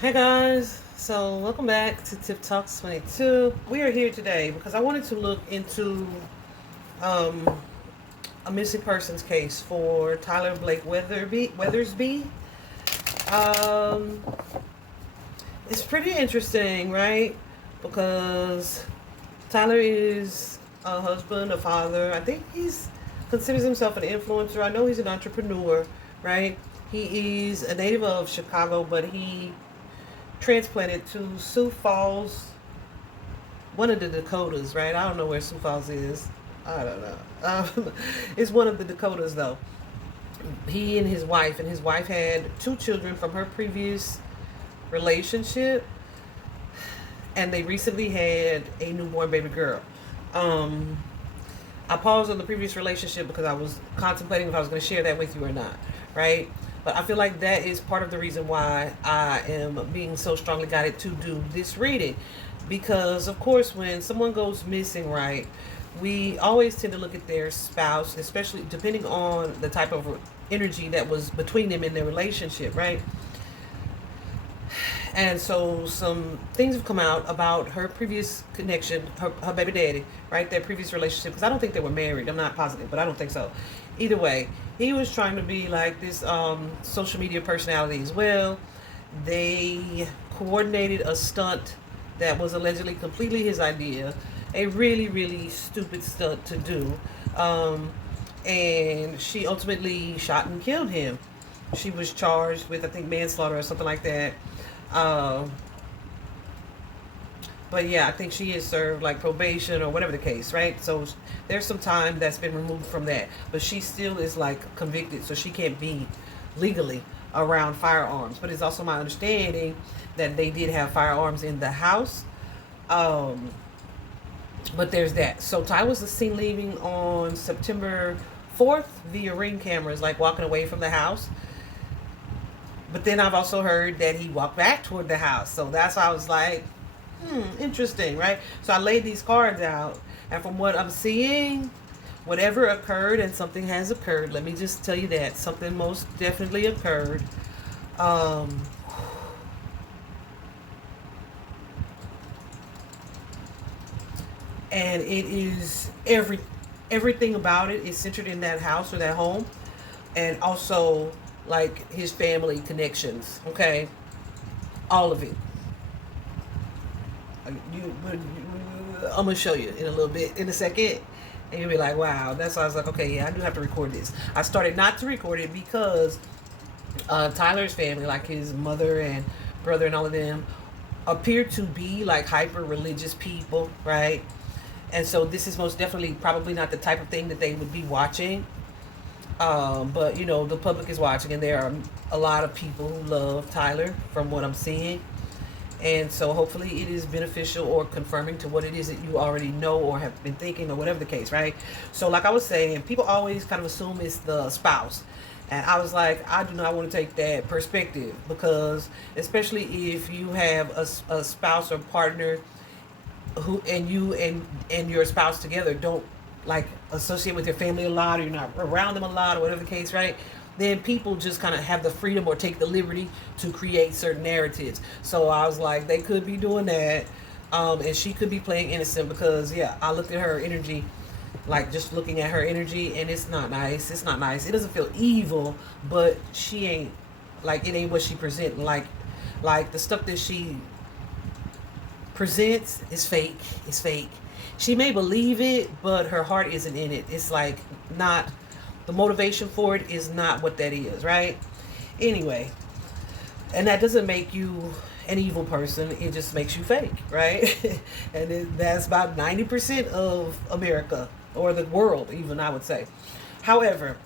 Hey guys, so welcome back to Tiff Talks 22. We are here today because I wanted to look into um, a missing persons case for Tyler Blake Weathersby. Um, it's pretty interesting, right? Because Tyler is a husband, a father. I think he's considers himself an influencer. I know he's an entrepreneur, right? He is a native of Chicago, but he transplanted to Sioux Falls, one of the Dakotas, right? I don't know where Sioux Falls is. I don't know. It's one of the Dakotas, though. He and his wife had two children from her previous relationship, and they recently had a newborn baby girl. Um, I paused on the previous relationship because I was contemplating if I was going to share that with you or not, right? But I feel like that is part of the reason why I am being so strongly guided to do this reading. Because, of course, when someone goes missing, right, we always tend to look at their spouse, especially depending on the type of energy that was between them in their relationship, right? And so some things have come out about her previous connection, her baby daddy, right? Their previous relationship, because I don't think they were married. I'm not positive, but I don't think so. Either way, he was trying to be like this social media personality as well. They coordinated a stunt that was allegedly completely his idea, a really, really stupid stunt to do. Um, and she ultimately shot and killed him. She was charged with, I think, manslaughter or something like that. Um, but yeah, I think she has served like probation or whatever the case, right? So there's some time that's been removed from that, but she still is like convicted, so she can't be legally around firearms. But it's also my understanding that they did have firearms in the house. Um, but there's that. So Ty was seen leaving on September 4th via ring cameras, like walking away from the house. But then I've also heard that he walked back toward the house. So that's why I was like, interesting, right? So I laid these cards out. And from what I'm seeing, whatever occurred, and something has occurred, let me just tell you that. Something most definitely occurred. Um, and it is everything about it is centered in that house or that home. And also like his family connections, okay? All of it. I'm gonna show you in a little bit, in a second, and you'll be like, "Wow!" That's why I was like, "Okay, yeah, I do have to record this." I started not to record it because Tyler's family, like his mother and brother and all of them, appear to be like hyper religious people, right? And so this is most definitely probably not the type of thing that they would be watching. But you know, the public is watching, and there are a lot of people who love Tyler, from what I'm seeing. And so hopefully it is beneficial or confirming to what it is that you already know or have been thinking or whatever the case, right? So like I was saying, people always kind of assume it's the spouse. And I was like, I do not want to take that perspective, because especially if you have a spouse or partner who, and you and your spouse together don't like associate with your family a lot, or you're not around them a lot, or whatever the case, right? Then people just kind of have the freedom or take the liberty to create certain narratives. So I was like, they could be doing that. And she could be playing innocent, because yeah, I looked at her energy, like just looking at her energy, and it's not nice. It's not nice. It doesn't feel evil, but she ain't, like, it ain't what she present. Like the stuff that she presents is fake. It's fake. She may believe it, but her heart isn't in it. It's like not, the motivation for it is not what that is, right? Anyway, and that doesn't make you an evil person. It just makes you fake, right? That's about 90% of America, or the world, even, I would say. However,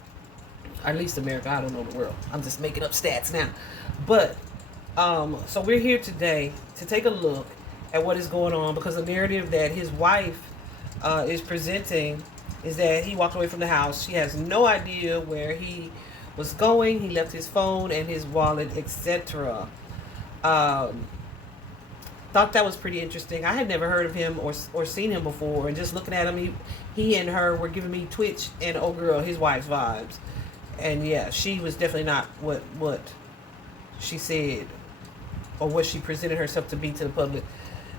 at least America, I don't know the world. I'm just making up stats now. But so we're here today to take a look at what is going on, because the narrative that his wife is presenting is that he walked away from the house. She has no idea where he was going. He left his phone and his wallet, etc. Um, Thought that was pretty interesting. I had never heard of him or seen him before, and just looking at him, he and her were giving me Twitch and old girl, his wife's vibes. And yeah, she was definitely not what she said or what she presented herself to be to the public,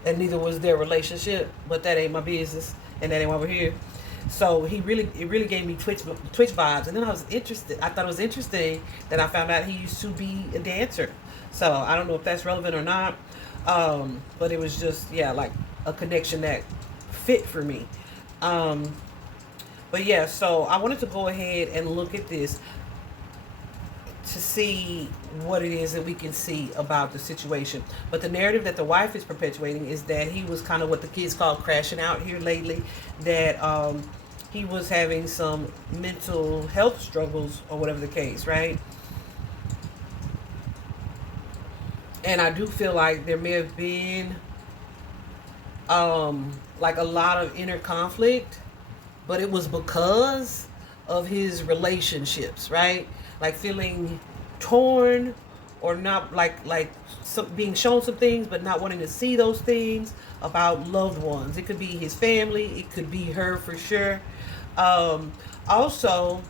and neither was their relationship. But that ain't my business, and that ain't why we're here. So it really gave me Twitch vibes, and then I was interested. I thought it was interesting that I found out he used to be a dancer. So I don't know if that's relevant or not, but it was just like a connection that fit for me. But yeah, so I wanted to go ahead and look at this to see what it is that we can see about the situation. But the narrative that the wife is perpetuating is that he was kind of what the kids call crashing out here lately, that he was having some mental health struggles or whatever the case, right? And I do feel like there may have been like a lot of inner conflict, but it was because of his relationships, right? Like feeling torn, or not being shown some things but not wanting to see those things about loved ones. It could be his family, it could be her for sure. Also,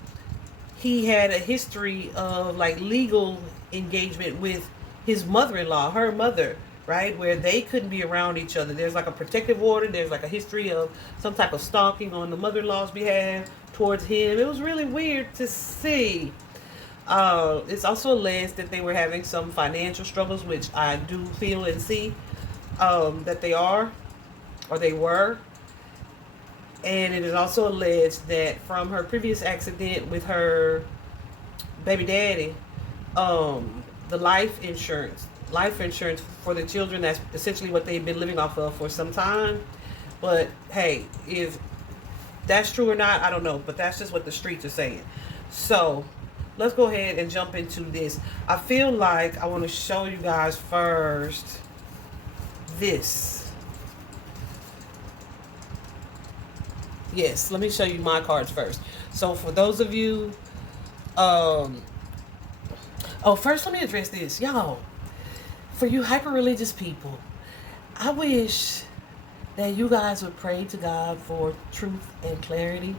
he had a history of like legal engagement with his mother-in-law, her mother, right, where they couldn't be around each other. There's like a protective order. There's like a history of some type of stalking on the mother-in-law's behalf towards him. It was really weird to see. It's also alleged that they were having some financial struggles, which I do feel and see that they are, or they were. And it is also alleged that from her previous accident with her baby daddy, the life insurance for the children, that's essentially what they've been living off of for some time. But hey, if that's true or not, I don't know, but that's just what the streets are saying. So let's go ahead and jump into this. I feel like I want to show you guys first this. Yes, let me show you my cards first. So for those of you, first let me address this. Y'all, for you hyper-religious people, I wish that you guys would pray to God for truth and clarity,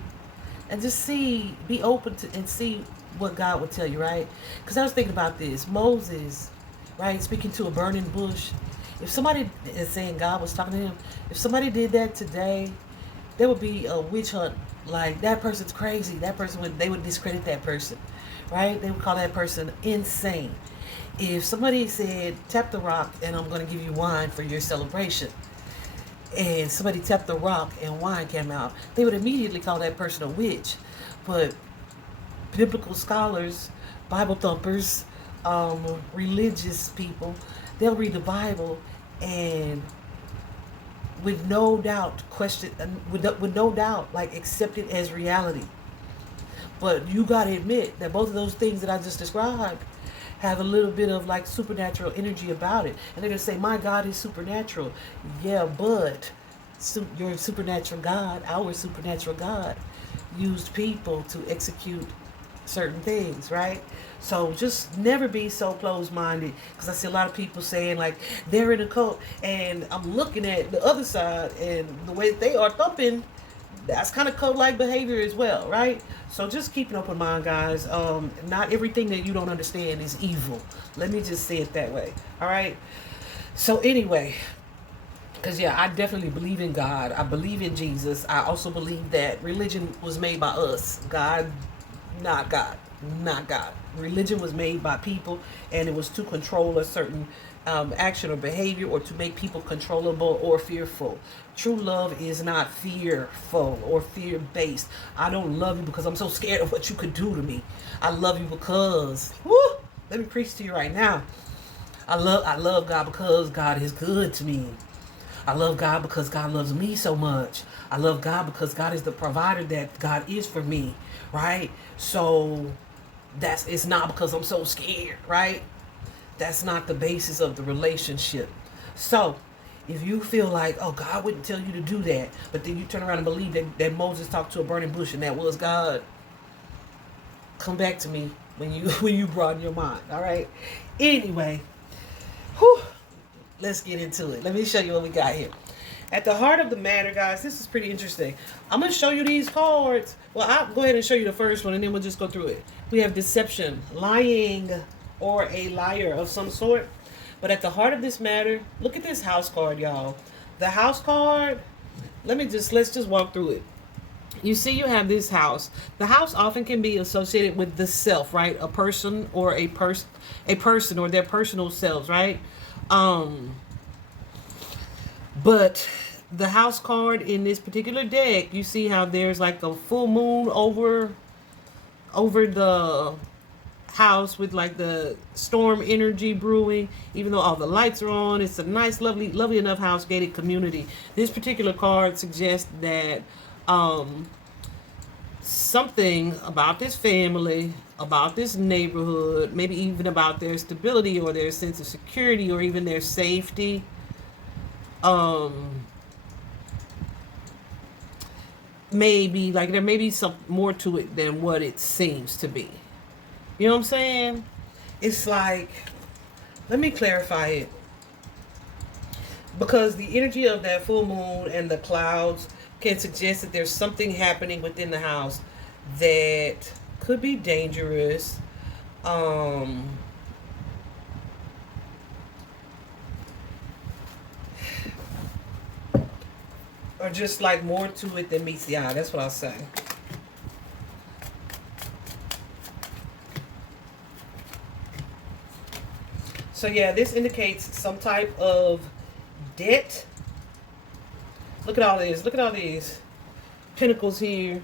and just be open to and see what God would tell you, right? Because I was thinking about this. Moses, right, speaking to a burning bush. If somebody is saying God was talking to him, if somebody did that today, there would be a witch hunt. Like, that person's crazy. They would discredit that person, right? They would call that person insane. If somebody said, tap the rock and I'm going to give you wine for your celebration, and somebody tapped the rock and wine came out, they would immediately call that person a witch. But biblical scholars, Bible thumpers, religious people, they'll read the Bible and with no doubt like accept it as reality. But you got to admit that both of those things that I just described have a little bit of like supernatural energy about it. And they're going to say, my God is supernatural. Yeah, but your supernatural God, our supernatural God, used people to execute certain things, right? So just never be so closed-minded, because I see a lot of people saying like they're in a cult, and I'm looking at the other side and the way they are thumping, that's kind of cult-like behavior as well, right? So just keep an open mind, guys. Not everything that you don't understand is evil. Let me just say it that way, all right? So anyway, because I definitely believe in God. I believe in Jesus. I also believe that religion was made by us. God, not God. Not God. Religion was made by people, and it was to control a certain action or behavior, or to make people controllable or fearful. True love is not fearful or fear-based. I don't love you because I'm so scared of what you could do to me. I love you because, let me preach to you right now. I love God because God is good to me. I love God because God loves me so much. I love God because God is the provider that God is for me, right? So it's not because I'm so scared, right? That's not the basis of the relationship. So if you feel like, oh, God wouldn't tell you to do that, but then you turn around and believe that Moses talked to a burning bush and that was God, come back to me when you broaden your mind, all right? Anyway, let's get into it. Let me show you what we got here. At the heart of the matter, guys, this is pretty interesting. I'm going to show you these cards. Well, I'll go ahead and show you the first one, and then we'll just go through it. We have deception, lying, or a liar of some sort. But at the heart of this matter, look at this house card, y'all. The house card, let's just walk through it. You see, you have this house. The house often can be associated with the self, right? A person or a person or their personal selves, right? But the house card in this particular deck, you see how there's like a full moon over the house with like the storm energy brewing. Even though all the lights are on, it's a nice, lovely enough house, gated community. This particular card suggests that something about this family, about this neighborhood, maybe even about their stability or their sense of security or even their safety, maybe like there may be some more to it than what it seems to be. You know what I'm saying? It's like, let me clarify it. Because the energy of that full moon and the clouds can suggest that there's something happening within the house that could be dangerous. Or just like more to it than meets the eye. That's what I'll say. So yeah, this indicates some type of debt. Look at all this. Look at all these pentacles here.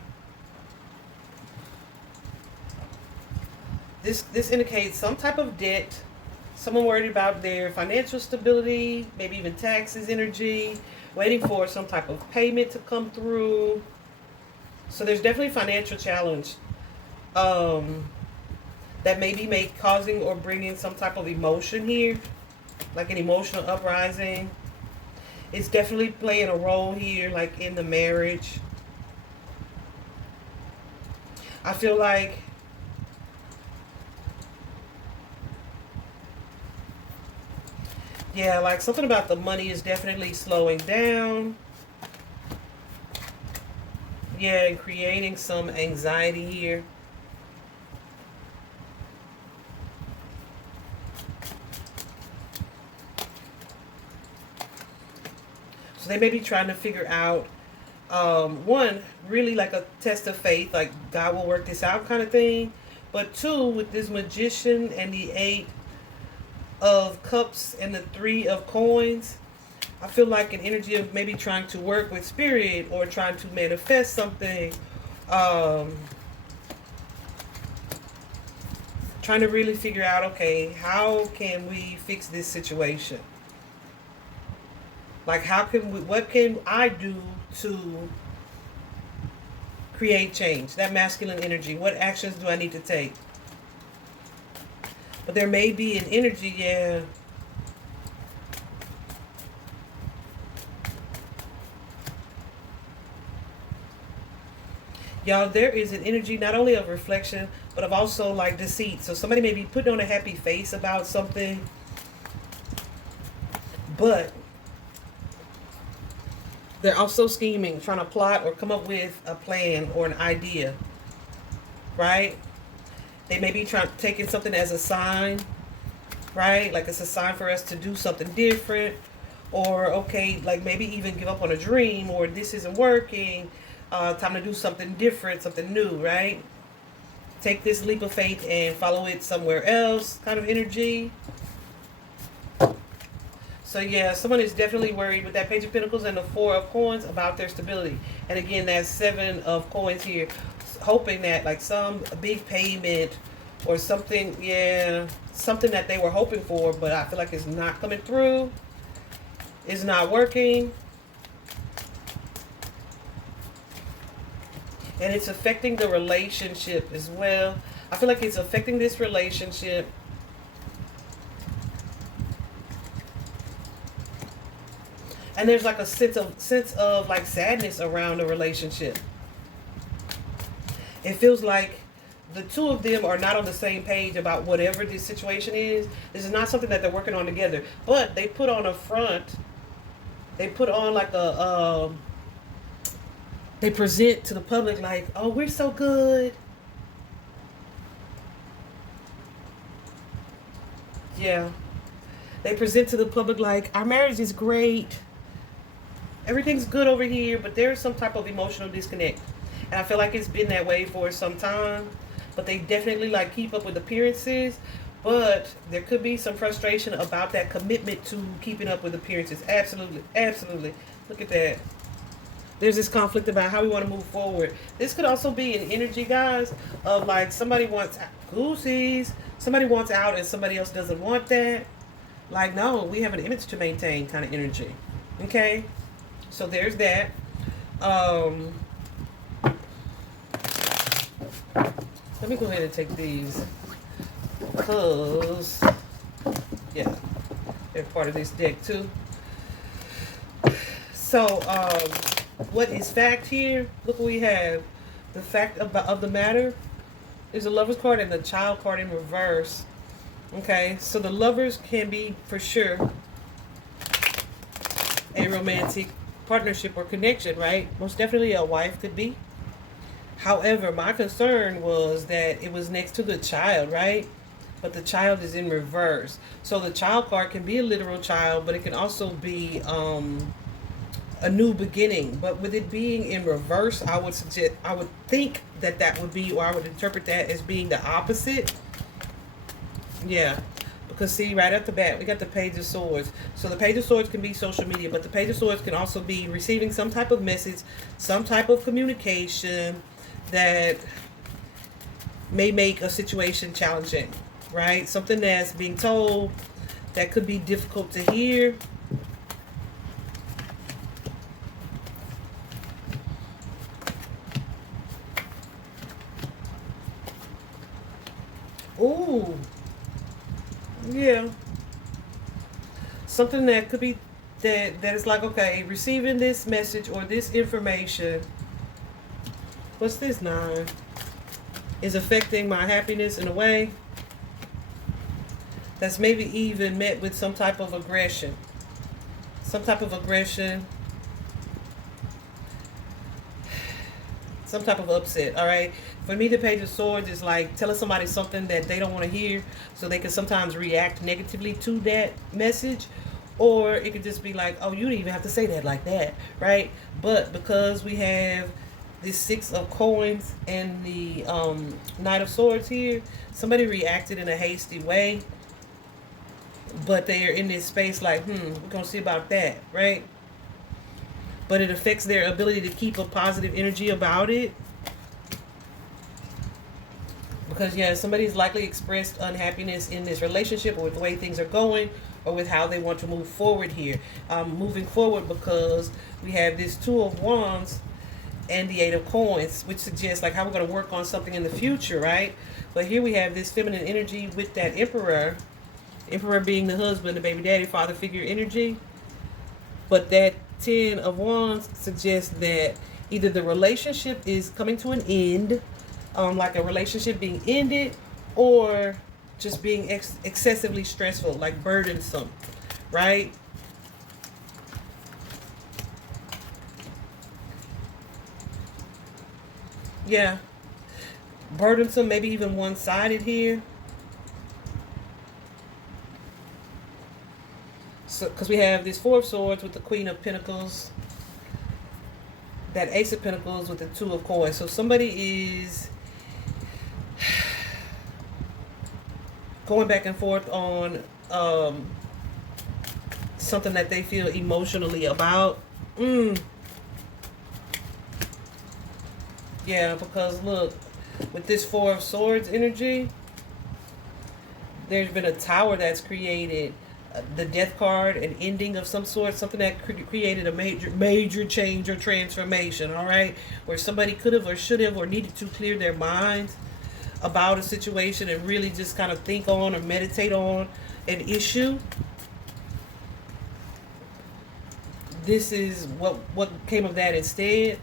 This indicates some type of debt. Someone worried about their financial stability, maybe even taxes, energy, waiting for some type of payment to come through. So there's definitely a financial challenge that may be causing or bringing some type of emotion here, like an emotional uprising. It's definitely playing a role here, like in the marriage. I feel like yeah, like something about the money is definitely slowing down. Yeah, and creating some anxiety here. So they may be trying to figure out, one, really like a test of faith, like God will work this out kind of thing. But two, with this Magician and the 8 of Cups and the 3 of Coins, I feel like an energy of maybe trying to work with spirit or trying to manifest something. Trying to really figure out, okay, how can we fix this situation? Like, what can I do to create change? That masculine energy. What actions do I need to take? But there may be an energy, yeah. Y'all, there is an energy not only of reflection, but of also like deceit. So somebody may be putting on a happy face about something, but they're also scheming, trying to plot or come up with a plan or an idea, right? They may be taking something as a sign, right? Like it's a sign for us to do something different, or okay, like maybe even give up on a dream, or this isn't working, time to do something different, something new, right? Take this leap of faith and follow it somewhere else kind of energy. So yeah, someone is definitely worried with that Page of Pentacles and the 4 of Coins about their stability. And again, that 7 of Coins here, hoping that like some big payment or something, yeah, something that they were hoping for, but I feel like it's not coming through. It's not working. And it's affecting the relationship as well. I feel like it's affecting this relationship. And there's like a sense of like sadness around the relationship. It feels like the two of them are not on the same page about whatever this situation is. This is not something that they're working on together. But they put on a front. They put on like a they present to the public like, oh, we're so good. Yeah. They present to the public like, our marriage is great, everything's good over here, but there's some type of emotional disconnect. And I feel like it's been that way for some time. But they definitely like keep up with appearances. But there could be some frustration about that commitment to keeping up with appearances. Absolutely. Absolutely. Look at that. There's this conflict about how we want to move forward. This could also be an energy, guys, of like somebody wants goosies, somebody wants out and somebody else doesn't want that. Like, no, we have an image to maintain kind of energy. Okay? So there's that. Let me go ahead and take these because, yeah, they're part of this deck too. So, what is fact here? Look what we have. The fact of the matter is the Lover's card and the Child card in reverse. Okay, so the Lovers can be, for sure, a romantic partnership or connection, right? Most definitely a wife could be. However, my concern was that it was next to the Child, right? But the Child is in reverse. So the Child card can be a literal child, but it can also be a new beginning. But with it being in reverse, I would think that would be, or I would interpret that as being the opposite. Yeah. Because see, right off the bat, we got the Page of Swords. So the Page of Swords can be social media, but the Page of Swords can also be receiving some type of message, some type of communication that may make a situation challenging, right? Something that's being told that could be difficult to hear. Ooh. Yeah. Something that could be that is like, okay, receiving this message or this information. What's this 9? Is affecting my happiness in a way that's maybe even met with some type of aggression. Some type of aggression. Some type of upset, all right? For me, the Page of Swords is like telling somebody something that they don't want to hear, so they can sometimes react negatively to that message. Or it could just be like, oh, you didn't even have to say that like that, right? But because we have this 6 of Coins and the Knight of Swords here, somebody reacted in a hasty way, but they're in this space like, we're going to see about that, right? But it affects their ability to keep a positive energy about it. Because, yeah, somebody's likely expressed unhappiness in this relationship or with the way things are going or with how they want to move forward here. Moving forward because we have this 2 of Wands and the 8 of Coins, which suggests like how we're going to work on something in the future, right? But here we have this feminine energy with that Emperor. Emperor being the husband, the baby daddy, father figure energy. But that 10 of Wands suggests that either the relationship is coming to an end, like a relationship being ended, or just being excessively stressful, like burdensome, right? Yeah. Burdensome, maybe even one-sided here. So, because we have this 4 of Swords with the Queen of Pentacles, that Ace of Pentacles with the 2 of Coins. So somebody is going back and forth on something that they feel emotionally about. Yeah, because look, with this 4 of Swords energy, there's been a tower that's created. The Death card, an ending of some sort, something that created a major change or transformation, all right? Where somebody could have or should have or needed to clear their minds about a situation and really just kind of think on or meditate on an issue. This is what came of that instead.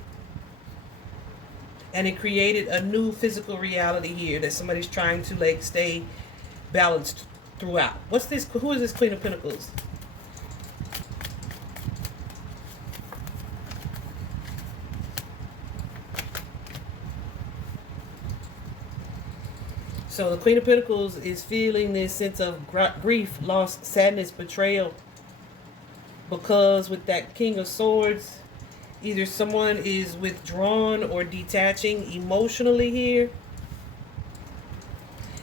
And it created a new physical reality here that somebody's trying to like stay balanced throughout. What's this? Who is this Queen of Pentacles? So the Queen of Pentacles is feeling this sense of grief, loss, sadness, betrayal. Because with that King of Swords, either someone is withdrawn or detaching emotionally here.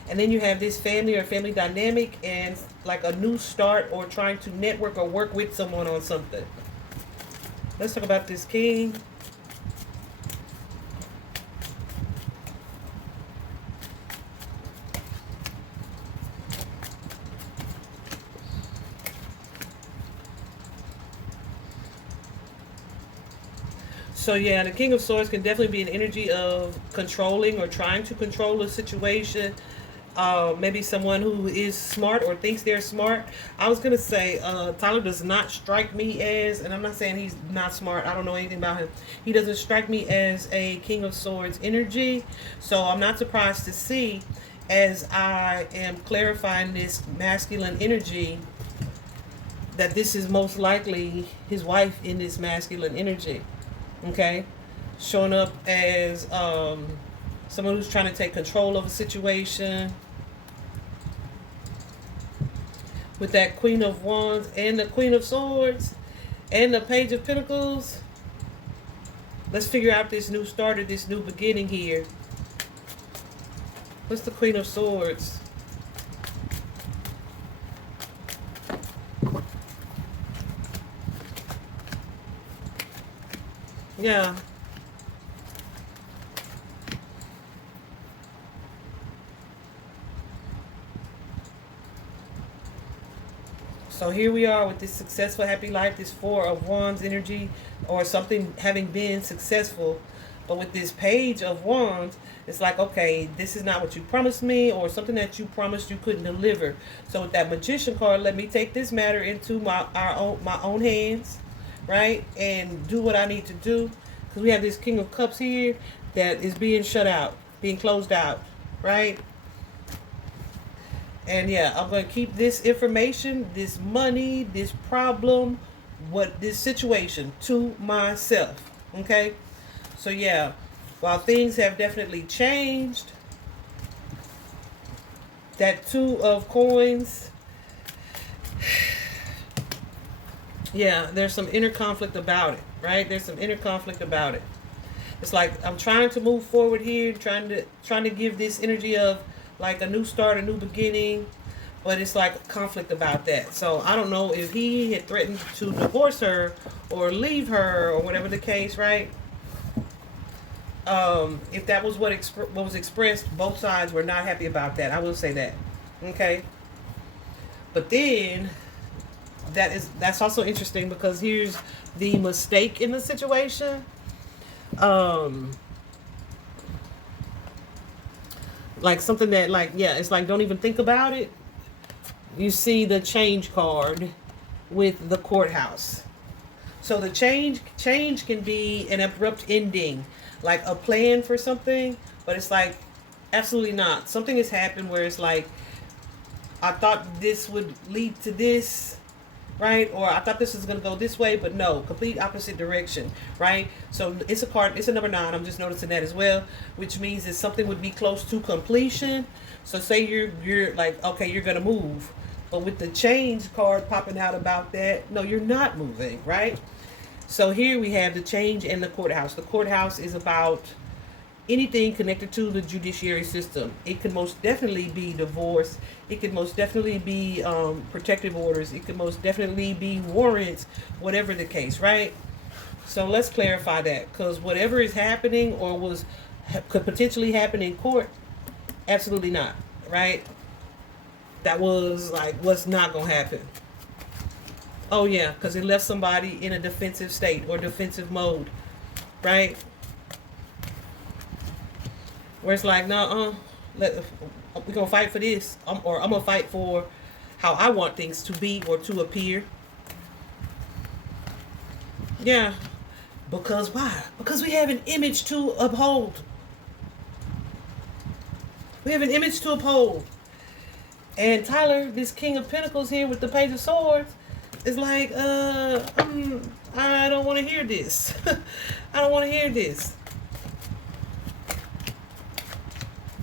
And then you have this family or family dynamic and like a new start or trying to network or work with someone on something. Let's talk about this King. So yeah, the King of Swords can definitely be an energy of controlling or trying to control a situation. Maybe someone who is smart or thinks they're smart. I was going to say, Tyler does not strike me as, and I'm not saying he's not smart. I don't know anything about him. He doesn't strike me as a King of Swords energy. So I'm not surprised to see, as I am clarifying this masculine energy, that this is most likely his wife in this masculine energy. Okay, showing up as someone who's trying to take control of a situation. With that Queen of Wands and the Queen of Swords and the Page of Pentacles. Let's figure out this new start or this new beginning here. What's the Queen of Swords? Yeah. So here we are with this successful, happy life, this Four of Wands energy, or something having been successful. But with this Page of Wands, it's like, okay, this is not what you promised me, or something that you promised you couldn't deliver. So with that Magician card, let me take this matter into my own hands, right? And do what I need to do. Because we have this King of Cups here that is being shut out, being closed out, right? And yeah, I'm going to keep this information, this money, this problem, this situation to myself. Okay? So yeah, while things have definitely changed, that Two of Coins, yeah, there's some inner conflict about it, right? There's some inner conflict about it. It's like I'm trying to move forward here, trying to give this energy of like a new start, a new beginning, but it's like conflict about that. So I don't know if he had threatened to divorce her or leave her or whatever the case, right? If that was what was expressed, both sides were not happy about that. I will say that. Okay. But then that's also interesting because here's the mistake in the situation. Like something that, like, yeah, it's like don't even think about it. You see the Change card with the courthouse. So the change can be an abrupt ending, like a plan for something, but it's like absolutely not. Something has happened where it's like, I thought this would lead to this, right? Or I thought this was going to go this way, but no, complete opposite direction, right? So it's a card, it's a number 9. I'm just noticing that as well, which means that something would be close to completion. So say you're like, okay, you're going to move. But with the Change card popping out about that, no, you're not moving, right? So here we have the Change and the courthouse. The courthouse is about anything connected to the judiciary system. It could most definitely be divorce. It could most definitely be protective orders. It could most definitely be warrants, whatever the case, right? So let's clarify that, because whatever is happening or could potentially happen in court, absolutely not, right? That was like what's not gonna happen. Oh yeah, because it left somebody in a defensive state or defensive mode, right? Where it's like, no, we're gonna fight for this, or I'm gonna fight for how I want things to be or to appear. Yeah, because why? Because we have an image to uphold. We have an image to uphold. And Tyler, this King of Pentacles here with the Page of Swords, is like, I don't want to hear this. I don't want to hear this.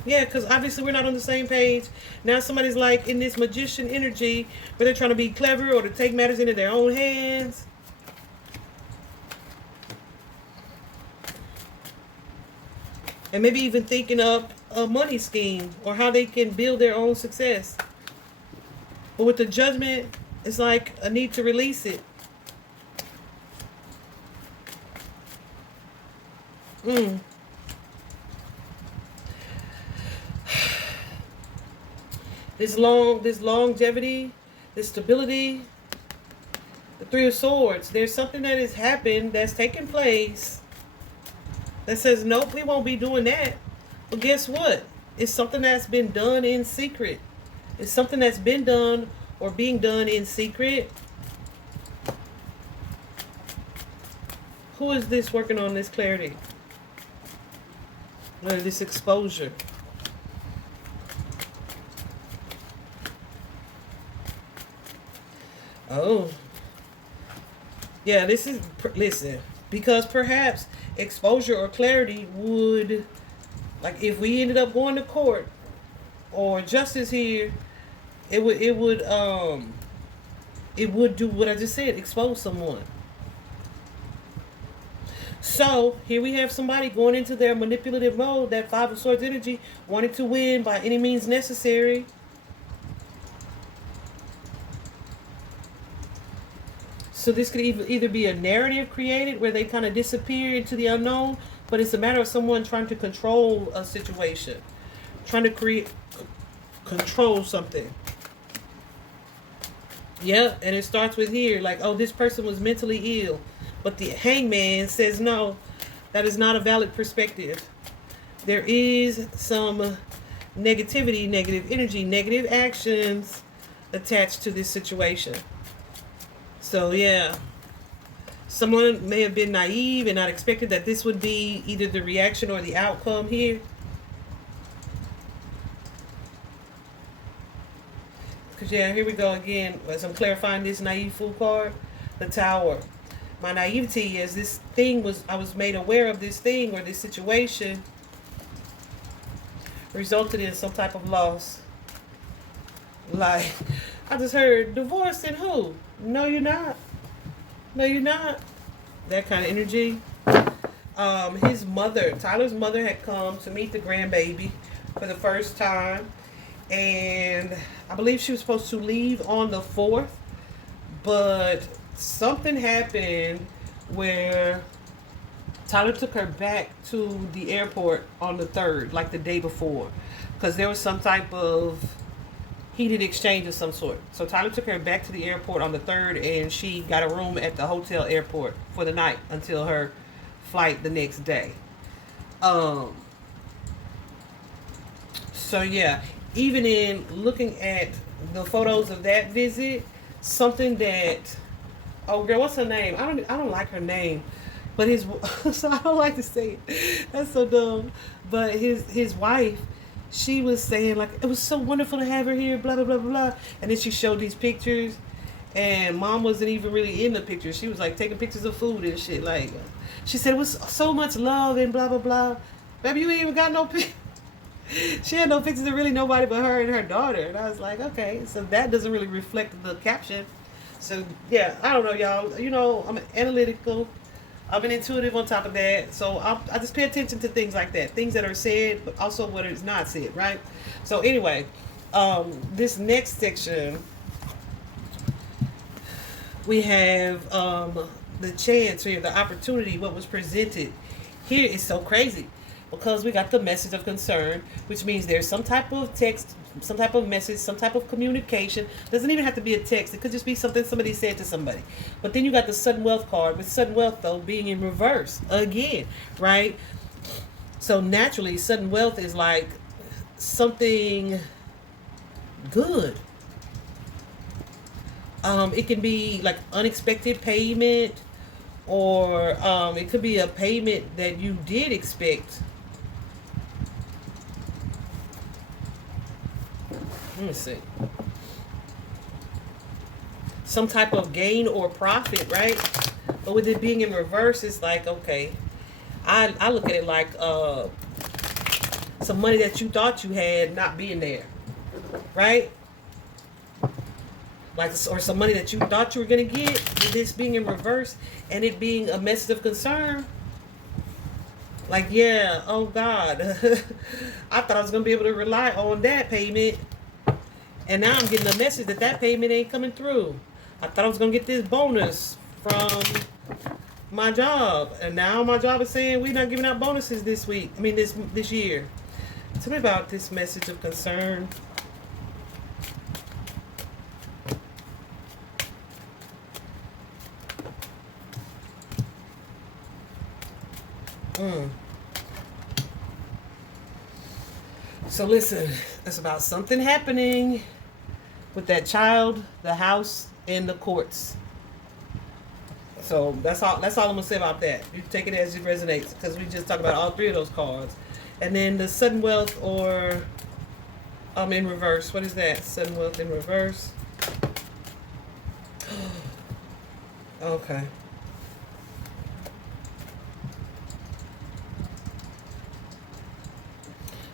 Yeah, because obviously we're not on the same page. Now somebody's like in this magician energy where they're trying to be clever or to take matters into their own hands. And maybe even thinking up a money scheme or how they can build their own success. But with the judgment, it's like a need to release it. This longevity, this stability, the Three of Swords. There's something that has happened that's taken place that says, nope, we won't be doing that. But guess what? It's something that's been done in secret. It's something that's been done or being done in secret. Who is this working on this clarity? Or this exposure? Oh. Yeah, this is, listen, because perhaps exposure or clarity would, like if we ended up going to court or justice here, it would do what I just said, expose someone. So here we have somebody going into their manipulative mode, that Five of Swords energy, wanting to win by any means necessary. So this could either be a narrative created where they kind of disappear into the unknown, but it's a matter of someone trying to control a situation, trying to control something. Yeah, and it starts with here, like, oh, this person was mentally ill, but the Hangman says no, that is not a valid perspective. There is some negativity, negative energy, negative actions attached to this situation. So yeah, someone may have been naive and not expected that this would be either the reaction or the outcome here. Because yeah, here we go again. As I'm clarifying this naive fool card, the Tower. My naivety is this thing I was made aware of this thing or this situation resulted in some type of loss. Like, I just heard, divorce and who? No, you're not. No, you're not. That kind of energy. His mother, Tyler's mother, had come to meet the grandbaby for the first time. And I believe she was supposed to leave on the 4th. But something happened where Tyler took her back to the airport on the 3rd, like the day before. Because there was some type of heated exchange of some sort. So Tyler took her back to the airport on the 3rd, and she got a room at the hotel airport for the night until her flight the next day. So yeah, even in looking at the photos of that visit, something that, oh girl, what's her name? I don't like her name, but his so I don't like to say it. That's so dumb. But his wife, she was saying, like, it was so wonderful to have her here, blah, blah, blah, blah. And then she showed these pictures, and mom wasn't even really in the pictures. She was, like, taking pictures of food and shit. Like, she said it was so much love and blah, blah, blah. Baby, you ain't even got no pictures. She had no pictures of really nobody but her and her daughter. And I was like, okay, so that doesn't really reflect the caption. So, yeah, I don't know, y'all. You know, I'm analytical. I'm an intuitive on top of that. So I just pay attention to things like that. Things that are said, but also what is not said, right? So anyway, this next section, we have the chance here, the opportunity, what was presented. Here is so crazy because we got the message of concern, which means there's some type of text, some type of message, some type of communication. Doesn't even have to be a text. It could just be something somebody said to somebody. But then you got the sudden wealth card, with sudden wealth though being in reverse again, right? So naturally, sudden wealth is like something good. It can be like unexpected payment, or it could be a payment that you did expect. Let me see. Some type of gain or profit, right? But with it being in reverse, it's like, okay, I look at it like some money that you thought you had not being there, right? Like, or some money that you thought you were going to get, with this being in reverse and it being a message of concern. Like, yeah, oh God, I thought I was going to be able to rely on that payment, and now I'm getting a message that that payment ain't coming through. I thought I was going to get this bonus from my job, and now my job is saying we're not giving out bonuses this week. I mean, this year. Tell me about this message of concern. So listen, it's about something happening with that child, the house, and the courts. So that's all I'm gonna say about that. You take it as it resonates, because we just talked about all three of those cards. And then the sudden wealth, or in reverse. What is that? Sudden wealth in reverse. Okay.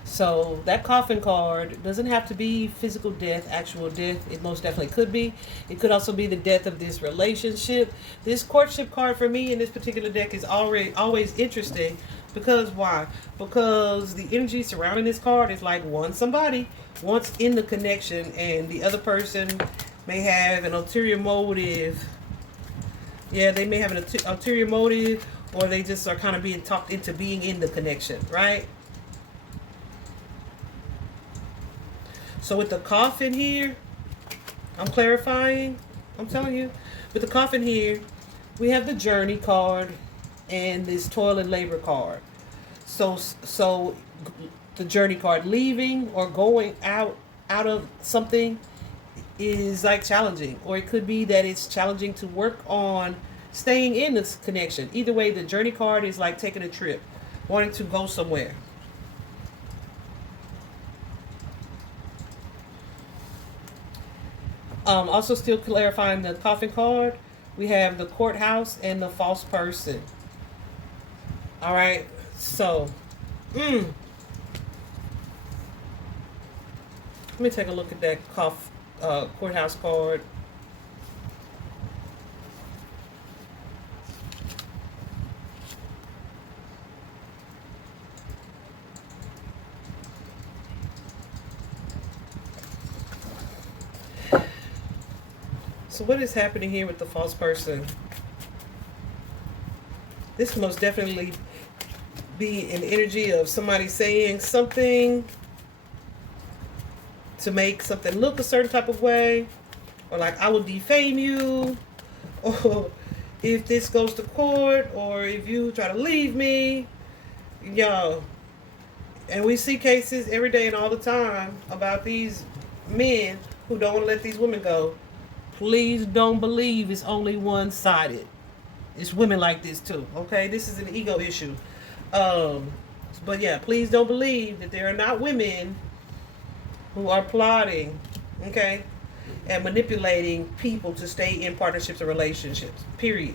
So that coffin card doesn't have to be physical death, actual death. It most definitely could be. It could also be the death of this relationship. This courtship card for me in this particular deck is always interesting. Because why? Because the energy surrounding this card is like somebody wants in the connection, and the other person may have an ulterior motive. Yeah, they may have an ulterior motive, or they just are kind of being talked into being in the connection, right? So with the coffin here, I'm clarifying. I'm telling you, with the coffin here, we have the journey card and this toil and labor card. So the journey card, leaving or going out of something, is like challenging, or it could be that it's challenging to work on staying in this connection. Either way, the journey card is like taking a trip, wanting to go somewhere. Also, still clarifying the coffin card, we have the courthouse and the false person. All right, so let me take a look at that courthouse card. So what is happening here with the false person? This most definitely be an energy of somebody saying something to make something look a certain type of way, or like, I will defame you, or if this goes to court, or if you try to leave me, yo. And we see cases every day and all the time about these men who don't want to let these women go. Please don't believe it's only one-sided. It's women like this too, okay? This is an ego issue. But yeah, please don't believe that there are not women who are plotting, okay, and manipulating people to stay in partnerships or relationships, period.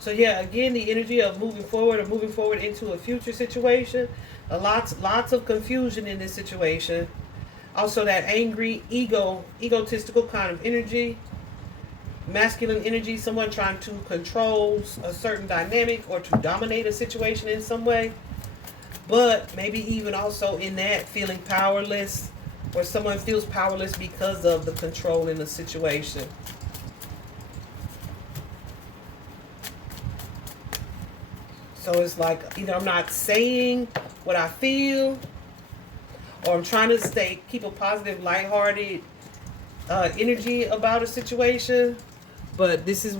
So yeah, again, the energy of moving forward, or moving forward into a future situation. Lots of confusion in this situation. Also, that angry, egotistical kind of energy, masculine energy, someone trying to control a certain dynamic or to dominate a situation in some way. But maybe even also in that feeling powerless, or someone feels powerless because of the control in the situation. So it's like, either I'm not saying what I feel, or I'm trying to keep a positive, lighthearted energy about a situation. But this is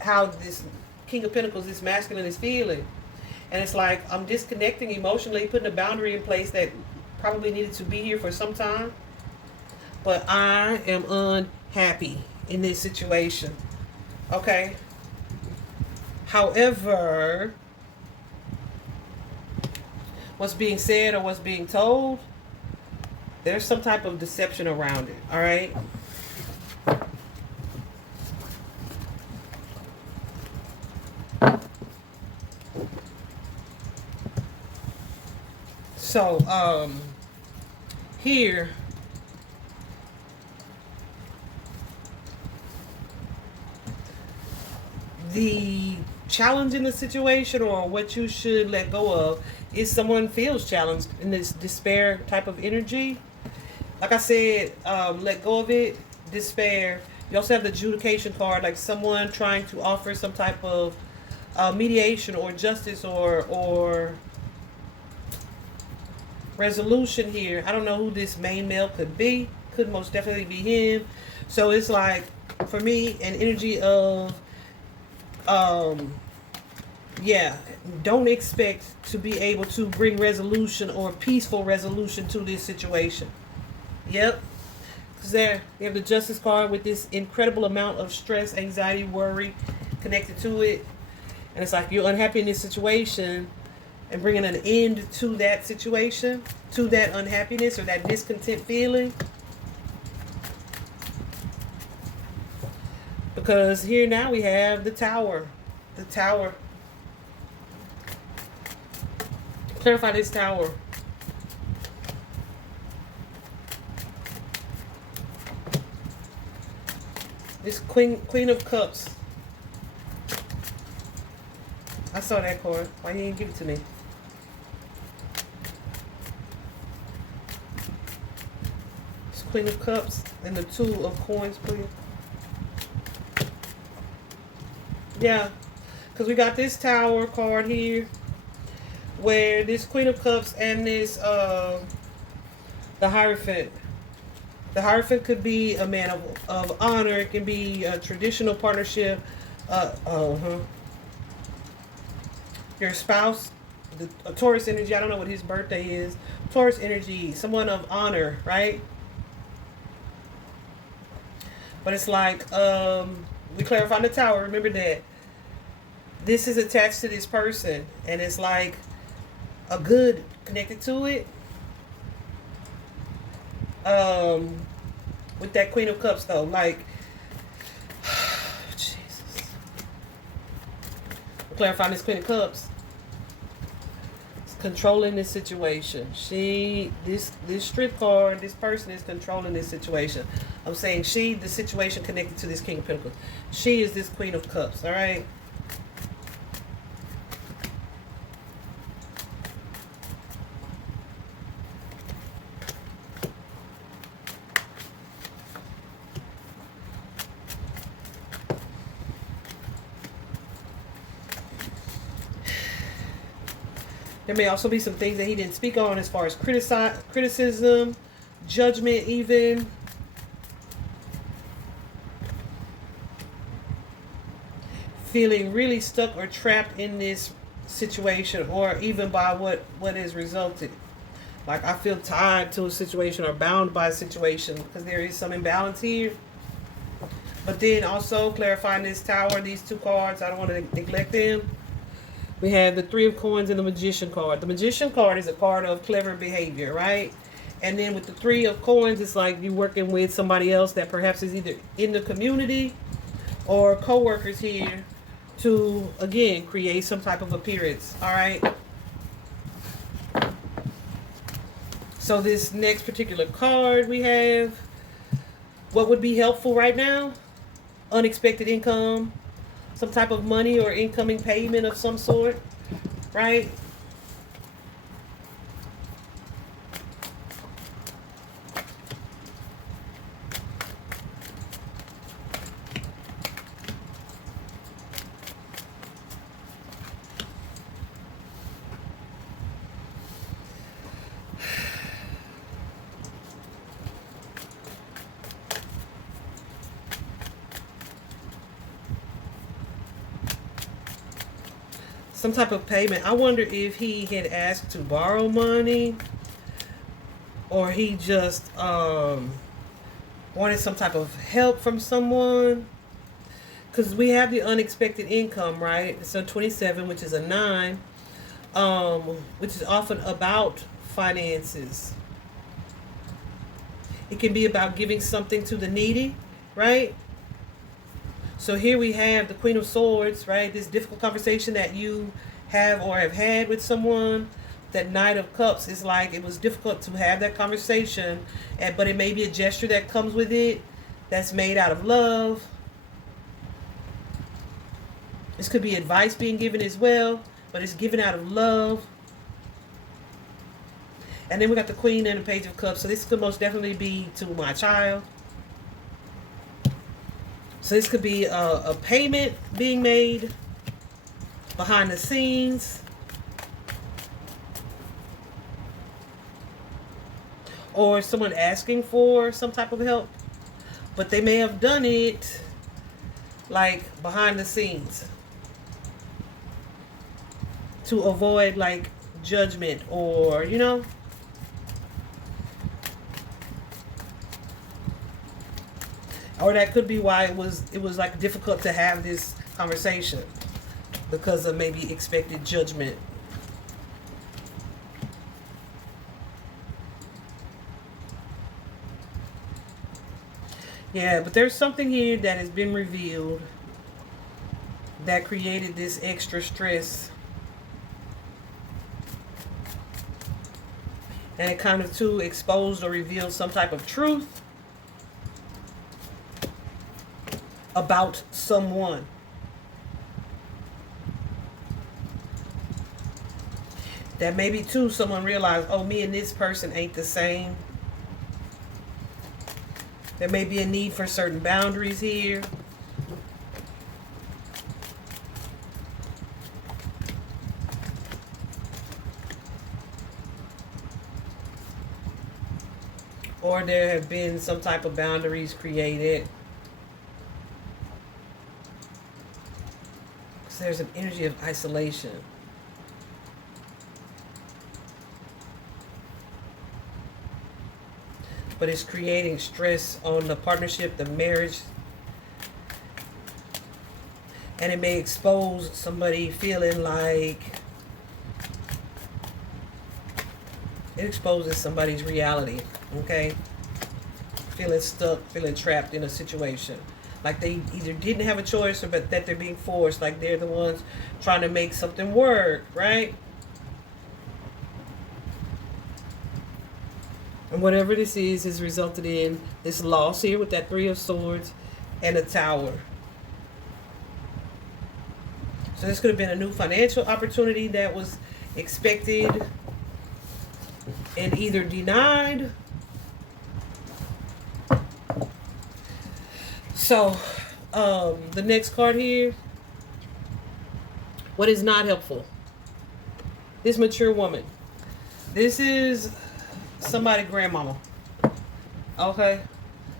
how this King of Pentacles, this masculine, is feeling. And it's like, I'm disconnecting emotionally, putting a boundary in place that probably needed to be here for some time. But I am unhappy in this situation. Okay? However, what's being said or what's being told, there's some type of deception around it, all right? So, here, the challenge in the situation, or what you should let go of, is someone feels challenged in this despair type of energy. Like I said, let go of it, despair. You also have the adjudication card, like someone trying to offer some type of mediation or justice or resolution here. I don't know who this main male could be. Could most definitely be him. So it's like, for me, an energy of, yeah, don't expect to be able to bring resolution or peaceful resolution to this situation. Yep. Because there, you have the justice card with this incredible amount of stress, anxiety, worry connected to it. And it's like you're unhappy in this situation, and bringing an end to that situation, to that unhappiness or that discontent feeling. Because here now we have the Tower. The Tower. Clarify this Tower. This Queen of Cups. I saw that card. Why you didn't give it to me? This Queen of Cups and the Two of Coins, please. Yeah, because we got this Tower card here, where this Queen of Cups and this the Hierophant. The Hierophant could be a man of honor. It can be a traditional partnership. Your spouse, a Taurus energy. I don't know what his birthday is. Taurus energy, someone of honor, right? But it's like, we clarified the Tower. Remember that this is attached to this person, and it's like a good connected to it. With that Queen of Cups, though, like, Jesus. Clarifying this Queen of Cups. It's controlling this situation. This Strength card, this person is controlling this situation. I'm saying the situation connected to this King of Pentacles. She is this Queen of Cups, all right? There may also be some things that he didn't speak on as far as criticism, judgment even. Feeling really stuck or trapped in this situation, or even by what has resulted. Like, I feel tied to a situation or bound by a situation, because there is some imbalance here. But then also clarifying this Tower, these two cards, I don't want to neglect them. We have the Three of Coins and the Magician card. The Magician card is a card of clever behavior, right? And then with the Three of Coins, it's like you're working with somebody else that perhaps is either in the community or co-workers here to, again, create some type of appearance, all right? So this next particular card we have, what would be helpful right now? Unexpected income. Some type of money or incoming payment of some sort, right? Some type of payment. I wonder if he had asked to borrow money, or he just wanted some type of help from someone. Because we have the unexpected income, right? It's a 27, which is a 9, which is often about finances. It can be about giving something to the needy, right? So here we have the Queen of Swords, right? This difficult conversation that you have or have had with someone. that Knight of Cups is like it was difficult to have that conversation, but it may be a gesture that comes with it that's made out of love. This could be advice being given as well, but it's given out of love. And then we got the Queen and the Page of Cups. So this could most definitely be to my child. So this could be a payment being made behind the scenes. Or someone asking for some type of help. But they may have done it like behind the scenes. To avoid like judgment or, you know. Or that could be why it was like difficult to have this conversation. Because of maybe expected judgment. Yeah, but there's something here that has been revealed that created this extra stress. And it kind of too exposed or revealed some type of truth about someone. That maybe too someone realized, oh, me and this person ain't the same. There may be a need for certain boundaries here. Or there have been some type of boundaries created. Because there's an energy of isolation. But it's creating stress on the partnership, the marriage. And it may expose somebody feeling like it exposes somebody's reality, okay? Feeling stuck, feeling trapped in a situation. Like they either didn't have a choice or but that they're being forced. Like they're the ones trying to make something work, right? And whatever this is resulted in this loss here with that Three of Swords and a Tower. So this could have been a new financial opportunity that was expected and either denied. So, the next card here. What is not helpful? This mature woman. This is somebody's grandmama. Okay?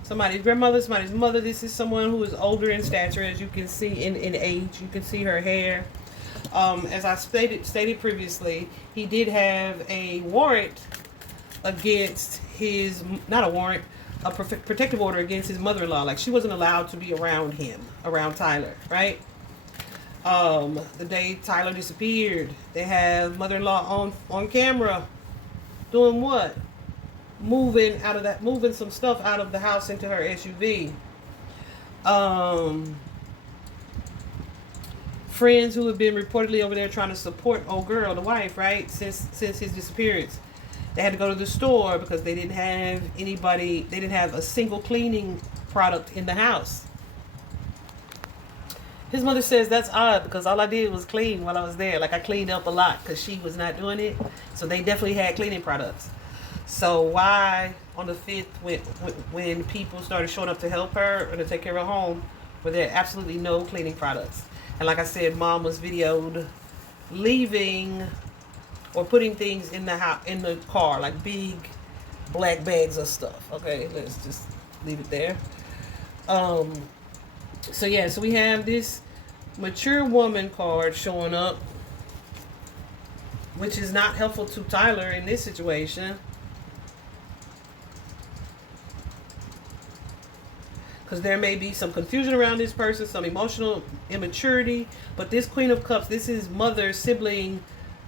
Somebody's grandmother, somebody's mother. This is someone who is older in stature, as you can see in age. You can see her hair. As I stated previously, he did have a warrant against his, not a warrant, a protective order against his mother-in-law. Like she wasn't allowed to be around him, around Tyler, right? The day Tyler disappeared, they have mother-in-law on camera doing what? Moving some stuff out of the house into her SUV. Friends who have been reportedly over there trying to support old girl, the wife, right? Since his disappearance. They had to go to the store because they didn't have anybody, they didn't have a single cleaning product in the house. His mother says that's odd because all I did was clean while I was there. Like I cleaned up a lot because she was not doing it. So they definitely had cleaning products. So why on the 5th when people started showing up to help her or to take care of her home, were there absolutely no cleaning products? And like I said, mom was videoed leaving or putting things in the house, in the car, like big black bags of stuff. Okay, let's just leave it there. So yeah, so we have this mature woman card showing up, which is not helpful to Tyler in this situation. Because there may be some confusion around this person, some emotional immaturity. But this Queen of Cups, this is mother, sibling,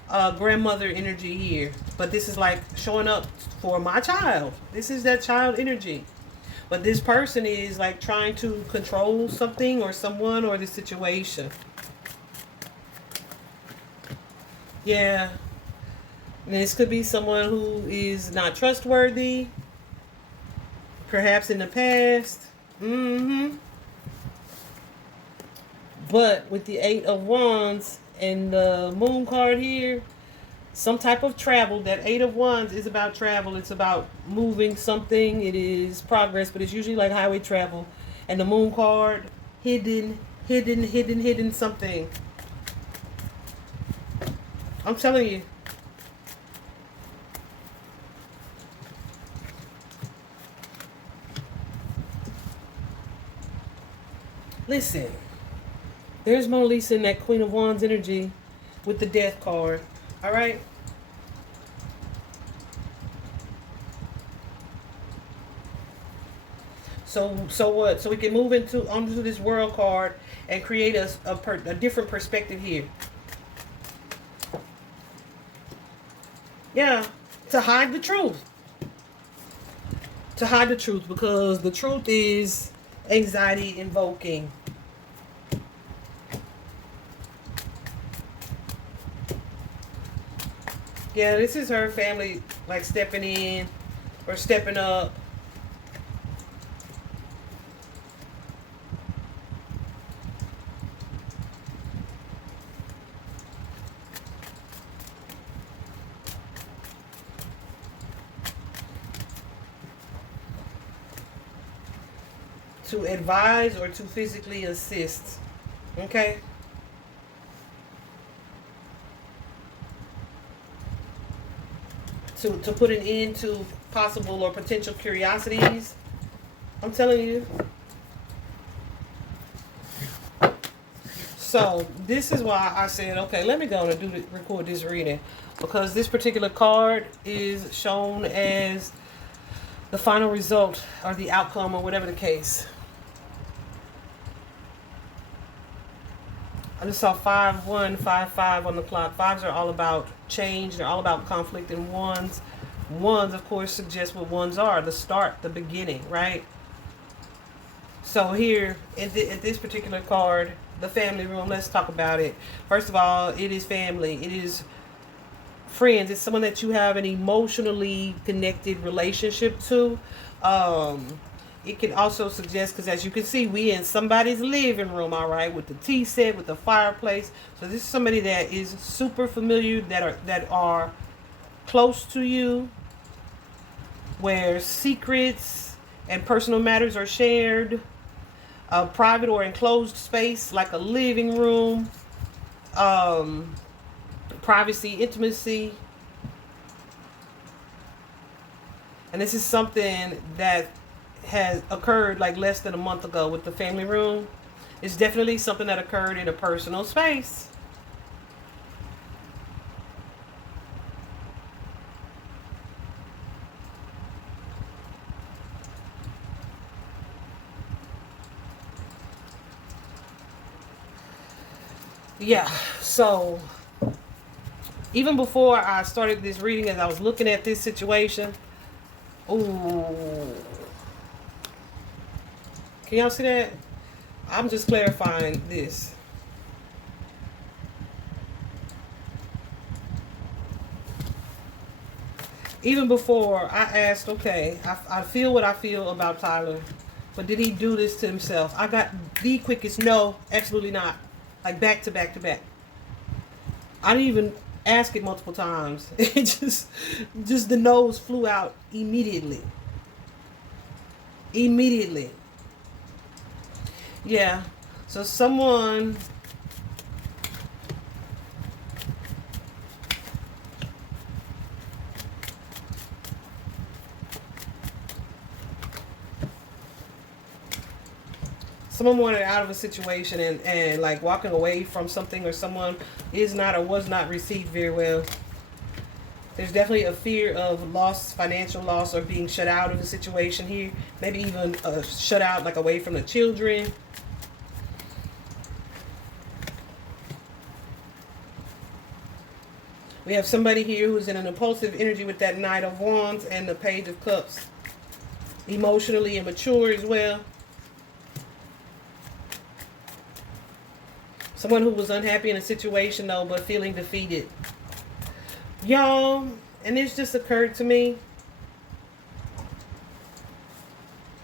grandmother energy here. But this is like showing up for my child. This is that child energy. But this person is like trying to control something or someone or the situation. Yeah. And this could be someone who is not trustworthy, perhaps in the past. But with the Eight of Wands and the Moon card here, some type of travel. That Eight of Wands is about travel. It's about moving something. It is progress, but it's usually like highway travel. And the Moon card, hidden something. I'm telling you. Listen, there's Mona Lisa in that Queen of Wands energy with the Death card. All right. So what? So we can move onto this World card and create a different perspective here. Yeah, to hide the truth. To hide the truth, because the truth is anxiety invoking. Yeah, this is her family like stepping in or stepping up. To advise or to physically assist. Okay? To put an end to possible or potential curiosities. I'm telling you. So this is why I said, okay, let me go and record this reading, because this particular card is shown as the final result or the outcome or whatever the case. I just saw 5155 on the clock. Fives are all about change. They're all about conflict. And ones, of course, suggest what ones are. The start, the beginning, right? So here, at this particular card, the family room, let's talk about it. First of all, it is family. It is friends. It's someone that you have an emotionally connected relationship to. It can also suggest, because as you can see, we in somebody's living room, all right, with the tea set, with the fireplace. So this is somebody that is super familiar, that are close to you, where secrets and personal matters are shared. A private or enclosed space like a living room. Privacy, intimacy. And this is something that has occurred like less than a month ago with the family room. It's definitely something that occurred in a personal space. Yeah, so even before I started this reading, as I was looking at this situation, ooh, can y'all see that? I'm just clarifying this. Even before I asked, okay, I feel what I feel about Tyler, but did he do this to himself? I got the quickest no, absolutely not. Like back to back to back. I didn't even ask it multiple times. It just the nose flew out immediately. Immediately. Yeah. So someone wanted out of a situation, and like walking away from something or someone is not or was not received very well. There's definitely a fear of loss, financial loss, or being shut out of the situation here. Maybe even shut out, like away from the children. We have somebody here who's in an impulsive energy with that Knight of Wands and the Page of Cups. Emotionally immature as well. Someone who was unhappy in a situation though, but feeling defeated. Y'all, and this just occurred to me.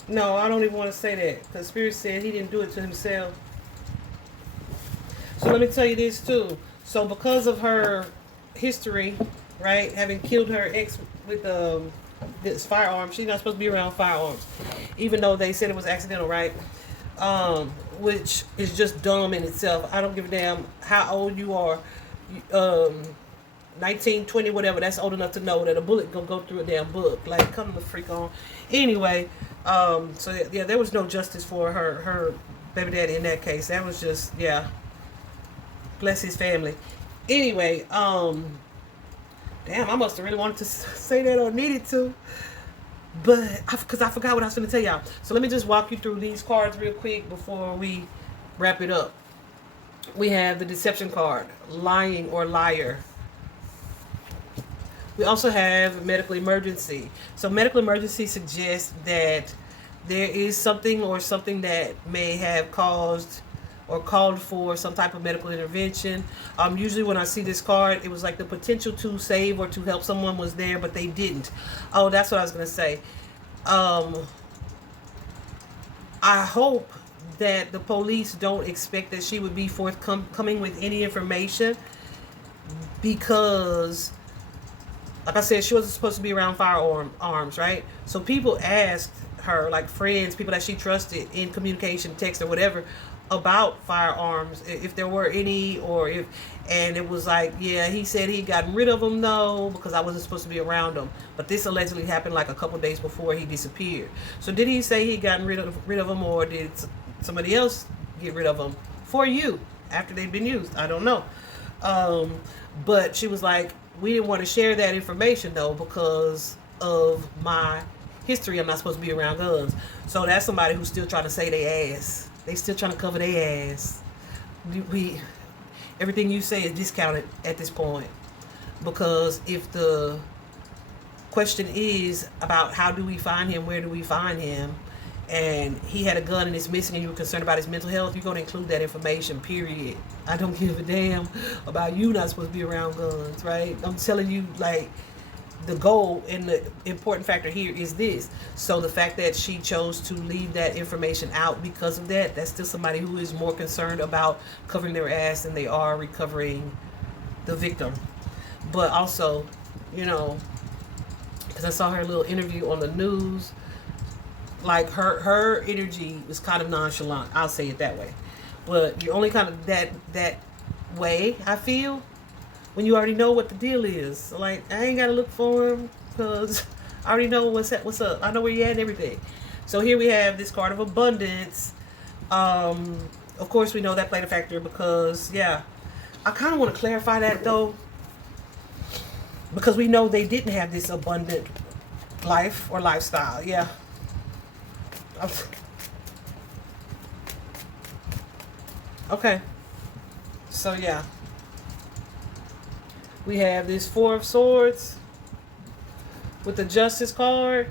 No, I don't even want to say that, because Spirit said he didn't do it to himself. So let me tell you this too. So because of her history, right, having killed her ex with this firearm, she's not supposed to be around firearms, even though they said it was accidental, right? Which is just dumb in itself. I don't give a damn how old you are. 19, 20, whatever, that's old enough to know that a bullet gonna go through a damn book. Like, come the freak on. Anyway, so yeah, there was no justice for her baby daddy in that case. That was just, yeah, bless his family. Anyway, damn, I must have really wanted to say that or needed to, but because I forgot what I was going to tell y'all. So let me just walk you through these cards real quick before we wrap it up. We have the deception card, lying or liar. We also have medical emergency. So medical emergency suggests that there is something or something that may have caused or called for some type of medical intervention. Usually when I see this card, it was like the potential to save or to help someone was there, but they didn't. Oh, that's what I was going to say. I hope that the police don't expect that she would be forthcoming with any information, because like I said, she wasn't supposed to be around firearms, right? So people asked her, like friends, people that she trusted in communication, text or whatever, about firearms, if there were any, or if, and it was like, yeah, he said he'd gotten rid of them, though, because I wasn't supposed to be around them. But this allegedly happened like a couple days before he disappeared. So did he say he'd gotten rid of them, or did somebody else get rid of them for you after they'd been used? I don't know. But she was like, we didn't want to share that information, though, because of my history. I'm not supposed to be around guns. So that's somebody who's still trying to say they ass. They still trying to cover their ass. Everything you say is discounted at this point, because if the question is about how do we find him, where do we find him, and he had a gun and it's missing and you were concerned about his mental health, you're going to include that information, period. I don't give a damn about you not supposed to be around guns, right? I'm telling you, like, the goal and the important factor here is this. So the fact that she chose to leave that information out because of that, that's still somebody who is more concerned about covering their ass than they are recovering the victim. But also, you know, because I saw her little interview on the news, like her energy was kind of nonchalant. I'll say it that way. But you're only kind of that way, I feel, when you already know what the deal is. So, like, I ain't gotta look for him because I already know what's up. I know where you're at and everything. So here we have this card of abundance. Of course, we know that played a factor because, yeah, I kind of want to clarify that though, because we know they didn't have this abundant life or lifestyle. Yeah. Okay. So yeah. We have this Four of Swords with the Justice card.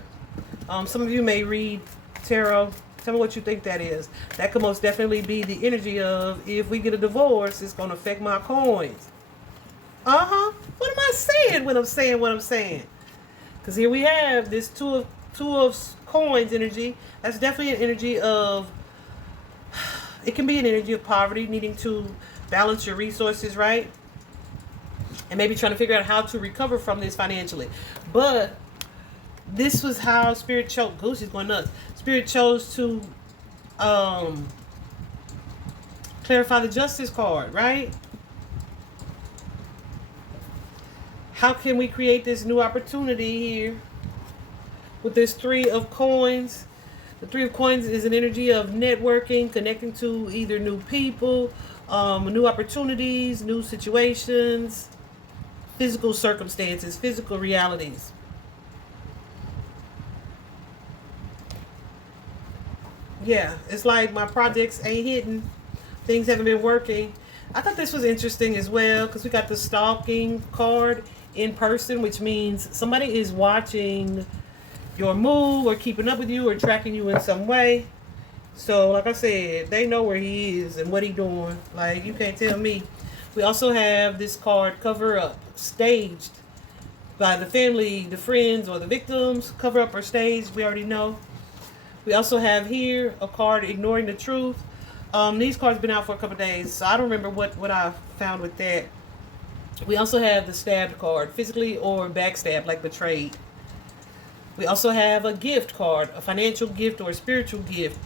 Some of you may read tarot. Tell me what you think that is. That could most definitely be the energy of, if we get a divorce, it's going to affect my coins. Uh-huh. What am I saying when I'm saying what I'm saying? Because here we have this two of coins energy. That's definitely an energy of, it can be an energy of poverty, needing to balance your resources, right? And maybe trying to figure out how to recover from this financially. But this was how Spirit chose. Goosey's going nuts. Spirit chose to clarify the Justice card, right? How can we create this new opportunity here with this Three of Coins? The Three of Coins is an energy of networking, connecting to either new people, new opportunities, new situations, physical circumstances, physical realities. Yeah, it's like my projects ain't hitting. Things haven't been working. I thought this was interesting as well because we got the stalking card in person, which means somebody is watching your move or keeping up with you or tracking you in some way. So, like I said, they know where he is and what he doing. Like, you can't tell me. We also have this card, cover up, staged. by the family, the friends, or the victims. Cover up or stage, we already know. We also have here a card, ignoring the truth. These cards have been out for a couple days, so I don't remember what I found with that. We also have the stabbed card, physically or backstabbed, like betrayed. We also have a gift card, a financial gift or a spiritual gift.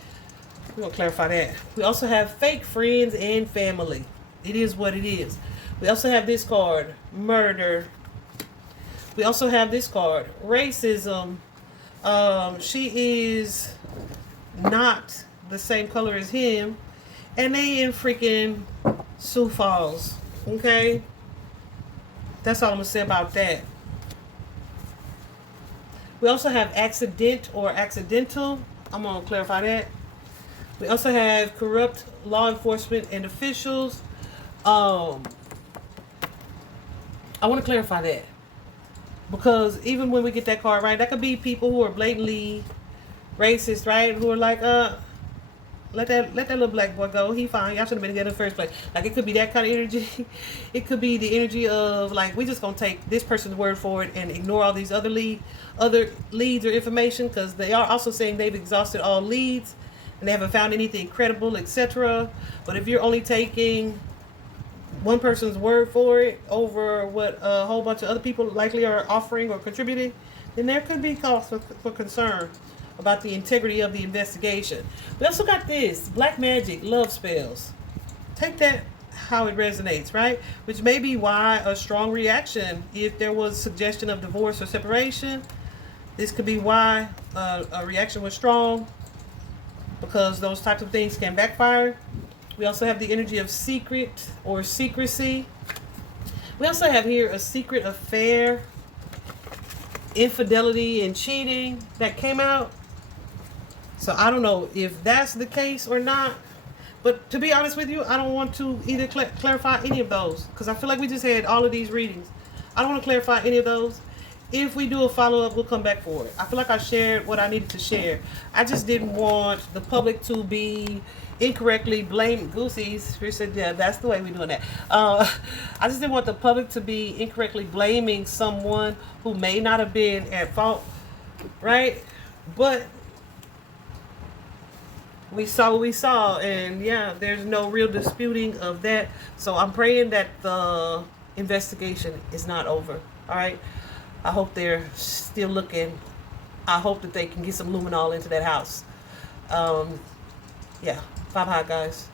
We're going to clarify that. We also have fake friends and family. It is what it is. We also have this card, murder. We also have this card, racism. She is not the same color as him. And they in freaking Sioux Falls. Okay? That's all I'm going to say about that. We also have accident or accidental. I'm going to clarify that. We also have corrupt law enforcement and officials. I want to clarify that. Because even when we get that card right, that could be people who are blatantly racist, right? Who are like, let that little black boy go. He fine. Y'all should have been together in the first place. Like, it could be that kind of energy. It could be the energy of, like, we just gonna take this person's word for it and ignore all these other leads or information, because they are also saying they've exhausted all leads and they haven't found anything credible, etc. But if you're only taking one person's word for it over what a whole bunch of other people likely are offering or contributing, then there could be cause for concern about the integrity of the investigation. We also got this, black magic, love spells. Take that how it resonates, right? Which may be why a strong reaction, if there was suggestion of divorce or separation, this could be why a reaction was strong, because those types of things can backfire. We also have the energy of secret or secrecy. We also have here a secret affair, infidelity and cheating that came out. So I don't know if that's the case or not. But to be honest with you, I don't want to either clarify any of those, because I feel like we just had all of these readings. I don't want to clarify any of those. If we do a follow-up, we'll come back for it. I feel like I shared what I needed to share. I just didn't want the public to be incorrectly blamed. Goosies, Chris said, yeah, that's the way we're doing that. I just didn't want the public to be incorrectly blaming someone who may not have been at fault, right? But we saw what we saw, and yeah, there's no real disputing of that. So I'm praying that the investigation is not over. All right, I hope they're still looking. I hope that they can get some luminol into that house. Yeah, bye bye guys.